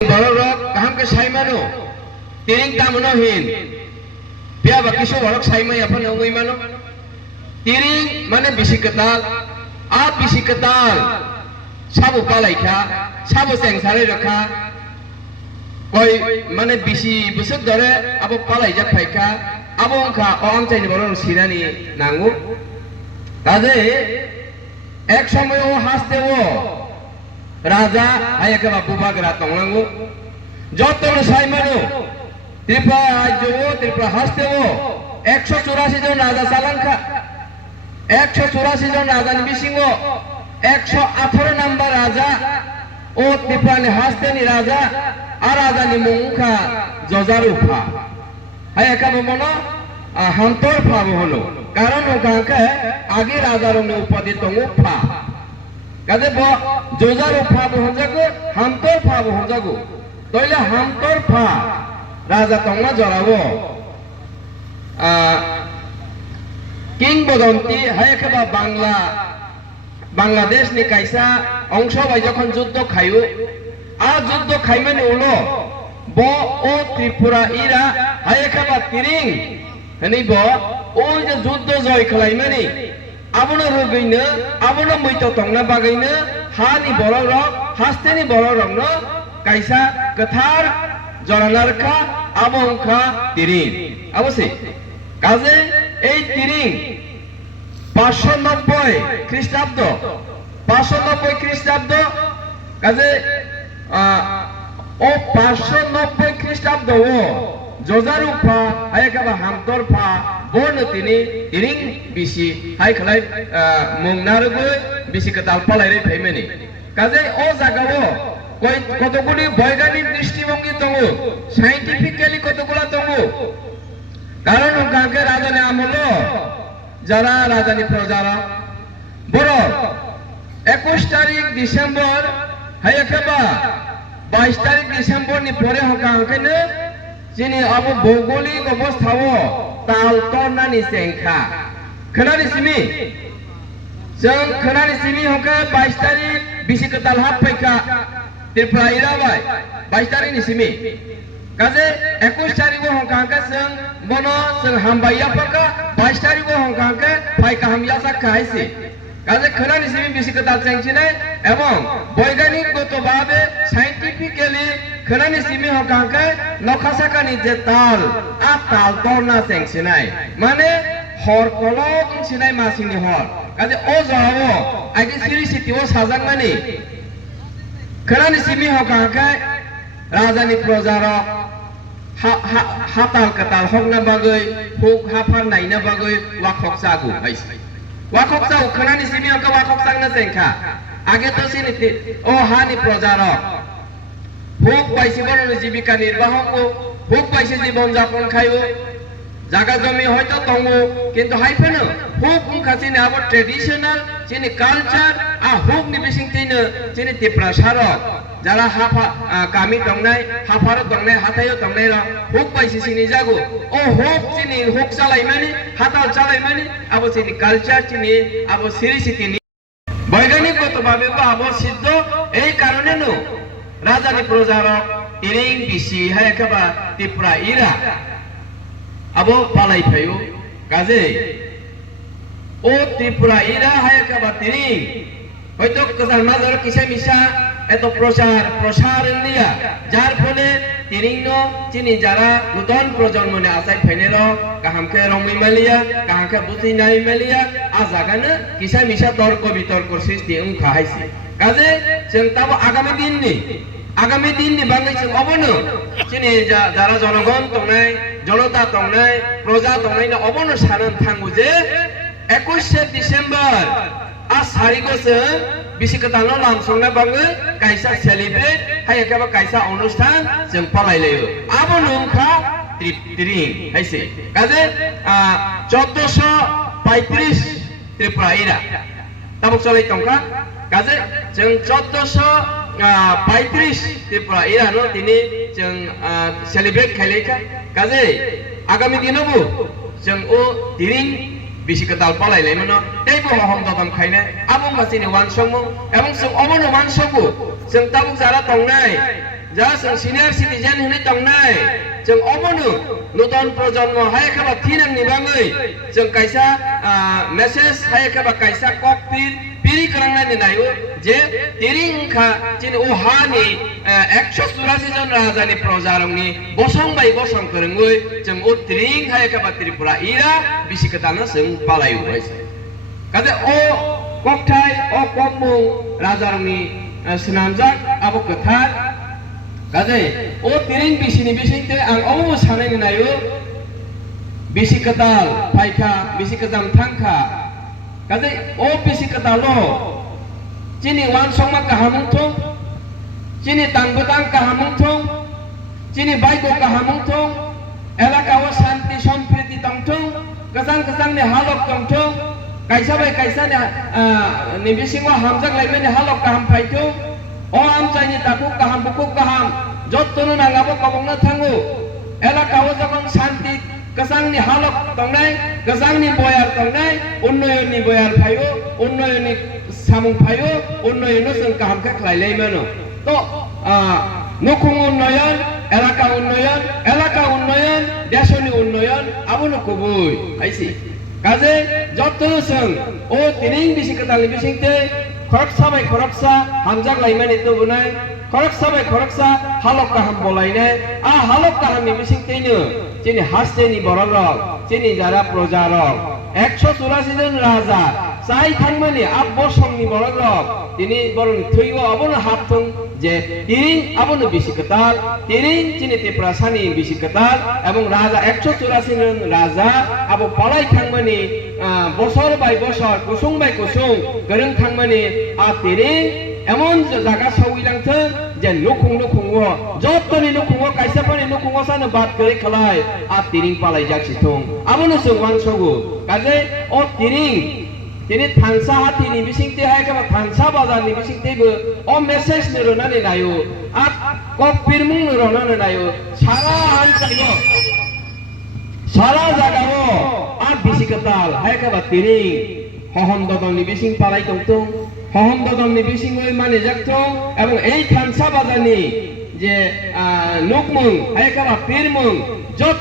borok kaham ke saimano tiring tamono hin pia bakiso borok saimai apa nongoi mano tiring mana bisi ketal bisi ketal sabu palaika sabu sengsare rakha koi mana bisi busuk dore abo palai jak paika abo angka orang cai ni borok sirani nangu kaje ek সময় ও হাসতে ও রাজা আয়াকে বাবু বাগরা তংলাঙ্গু যতন সাইমানো ত্রিপুরা রাজ্য ও ত্রিপুরা হাসতে ও 184 জন রাজা চালানখা 184 জন রাজা বিসিংহ 118 number রাজা ও ত্রিপুরানি হাসতেনি রাজা আর রাজানি মুখা জজারুফা আয়াকা বমনো হান্তর ফাবো হলো কারণ ওখানকে আগে রাজার উপাধি তঙ্গু ফা কাজে জোজার ফাবো হজাগো হান্তর ফাবো হজাগো তইলে হান্তর ফা রাজা তঙ্গা জড়াবো কিংবদন্তি হায়কেবা বাংলাদেশ নি কাইসা অংশ বাই যখন যুদ্ধ খাইও আর যুদ্ধ খাইমেনি উলো ব ও ত্রিপুরা ইরা হায়কেবা তিরিং হনি ব ওই যে যুদ্ধ জয় খালাইমানি আবনো রগইনো আবনো মইতো তংনা বাগাইনো হানি বড় রক হাসতেনি বড় রক ন কাইসা কথার জরানারখা আবংখা তিরিং অবশ্যি কাজে এই তিরিং 590 খ্রিস্টাব্দ 590 খ্রিস্টাব্দ কাজে ও 590 খ্রিস্টাব্দ ও জজারুফা হায়কাবা হামতরফা বর্ণ তিনি তিরিং বিসি হাই খালাই মুংনারগৈ বিসি কাতাল পালাইরে ফেমেনি কাজে ও জাগাও কতগুলি বৈজ্ঞানিক দৃষ্টিভঙ্গি দङ সাইন্টিফিক্যালি কতগুলা দङ কারণ গাকে রাজানি আমল যারা রাজানি প্রজারা বড় 21 তারিখ ডিসেম্বর হায়কাবা 22 তারিখ ডিসেম্বর নি পরে হকাঙ্কেনে যিনি আবু ভৌগোলিক অবস্থাও তাল তরনানি সেংখা खोनानि सिमी जों खोनानि सिमी हका 22 तारिख बिसि कताल हाब फैखा त्रिपुरा इराबाय 22 तारिख नि सिमी काजे 21 तारिख को हका जों बनो जों हामबाया फका 22 तारिख को हका फाइका हामया साखा हाइसि काजे खोनानि सिमी बिसि कताल सेंचिने এবং বৈজ্ঞানিকগতভাবে সায়েন্টিফিক্যালি खोनानि सिमी हका नखासाकानि जे ताल ताल तरना सेंचिनाय माने हर कलक सिनाय मासिनि हर काजे ओ जरावो आगे सिरि सिटिओ साजाक माने खोनानि सिमी हका राजानि प्रजार हाताल कताल हकना बागै हुक हाफार नायना बागै वाखक जागु हाइसि वाखक जागु खोनानि सिमी हका वाखक जागना सेंखा आगे तो सिनि ओ हानि प्रजार हुक पाइसि बरन जीविका निर्वाह को हुक पाइसि जीवन যাপন খাইও জায়গা জমি হয়তো তঙ্গো কিন্তু হাইফেনো হুক উনখাসিনে আবার ট্রেডিশনাল যিনি কালচার হুক নিবিসিং তিনো যিনি তিপ্রা সারক যারা হাফা কামি দংনাই হাফার দংনাই হাতায়ও দংনাই র হুক পাইসি সিনি জাগো ও হুক যিনি হুক চালাইমানি হাতাল চালাইমানি আবো যিনি কালচার যিনি আবো সিরিসিতিনি বৈজ্ঞানিকগতভাবে আবো সিদ্ধ এই কারণে নো রাজানি প্রজারক তিরিং বিসি হায়কাবা ত্রিপুরা ইরা abo palai phayo kaje o tripura ira hayaka tiring hoyto kasar mazar kisai misa eto প্রসার নিয়া যার ফলে তিরিংনো চিনি যারা নতুন প্রজন্মনে আসাই ফেনের কাহামকে রমি মালিয়া কাহামকে বুঝি নাই মালিয়া আ জাগানো কিসা মিসা তর্ক বিতর্ক সৃষ্টি খাইছি কাজে जों তাবো আগামী দিননি বাংলাদেশ অবনো চিনি যারা জনগণ তংনাই জনতা তংনাই প্রজা তংনাই না অবনো সারান থাঙ্গু যে 21 ডিসেম্বর আ সারিগোসে बिसि कतानो नाम संना बाङो कायसा सेलिब्रेट हायकाबा कायसा अनुष्ठान जों पालायलायो आबो नंखा त्रिरिं हायसे काजे 1435 त्रिपुरा इरा ताबुक चलै तंखा काजे जों 1435 त्रिपुरा इरा नो दिनै जों सेलिब्रेट खायलायखा काजे आगामी दिनावबो जों ओ तिरिं बिसि कताल पालायलायमोन तैबो हम ददम खायना आबुं गासिनि वानसंमो एबं जों अबनो वानसंगो जों tabuk jara tongnai ja जों senior citizen hene tongnai जों obono nuton projonmo hai khaba thinang ni bangai जों kaisa message hai khaba kaisa kokpir piri karangna ni nayo je tiring kha jin o hani 184 jon raja ni projarong ni bosong bai bosong korongoi जों o tiring hai khaba tripura ira bisikatana जों palayu haise kaje o kokthai o kokmung rajarong ni senamjak abo kathar kaje o tiring bisini bisingte ang obo sanai ni nayo bisikatal phaikha bisikajam thangkha kaje o bisikatalo chini wan songma kahamung thong chini tangbutang kahamung thong chini baiko kahamung thong elakao shanti sampriti tongthong kasang kasang ni halok tongthong kaisa bai kaisa ni bisingwa hamjak laimai ni halok kaham phaithong o amchai ni takuk kaham bukuk kaham jottono nangabo kabongna thangu elakao jokon shanti kasang ni halok tongnai kasang ni boyar tongnai unnoyon ni boyar phayo unnoyon ni samung phayo unnoyon no जों kaham kha khlailai mano to nukhung unnoyon elaka unnoyon deshoni unnoyon abono kubui aisi kaje jottono जों o tining bisikatali bisingte khoroksa bai khoroksa hamjak laimani tobunai khoroksa bai khoroksa halok kaham bolainai a halok kaham ni bisingteino chini hasteni bororok chini jara projarok 184 jon raja chai thangmani abbosongni bororok tini borong theigo abono hapthong je tiring abono bisikatal tiring chini teprasani bisikatal ebong raja 184 jon raja abo palai thangmani bosor bai bosor kusung bai kusung goreng thangmani a tiring emon jaga sawilang je nukhung jottoni nukhung kaisa pani nukhung sano bat kore khalai a tiring palai jak sithong abono जों wangsogu kaje o tiring tini thansa hati ni bisingte hai ka thansa bazar ni bisingte bo o message ni rona ni nayo a kokpir mung ni rona ni nayo sara hanchayo sara jagao a bisikatal hai ka tiring hohon dodong ni bising palai tongtong hohon dodong ni bising oi mane jaktong ebong ei thansa bazar ni je nokmung hai ka pirmung jot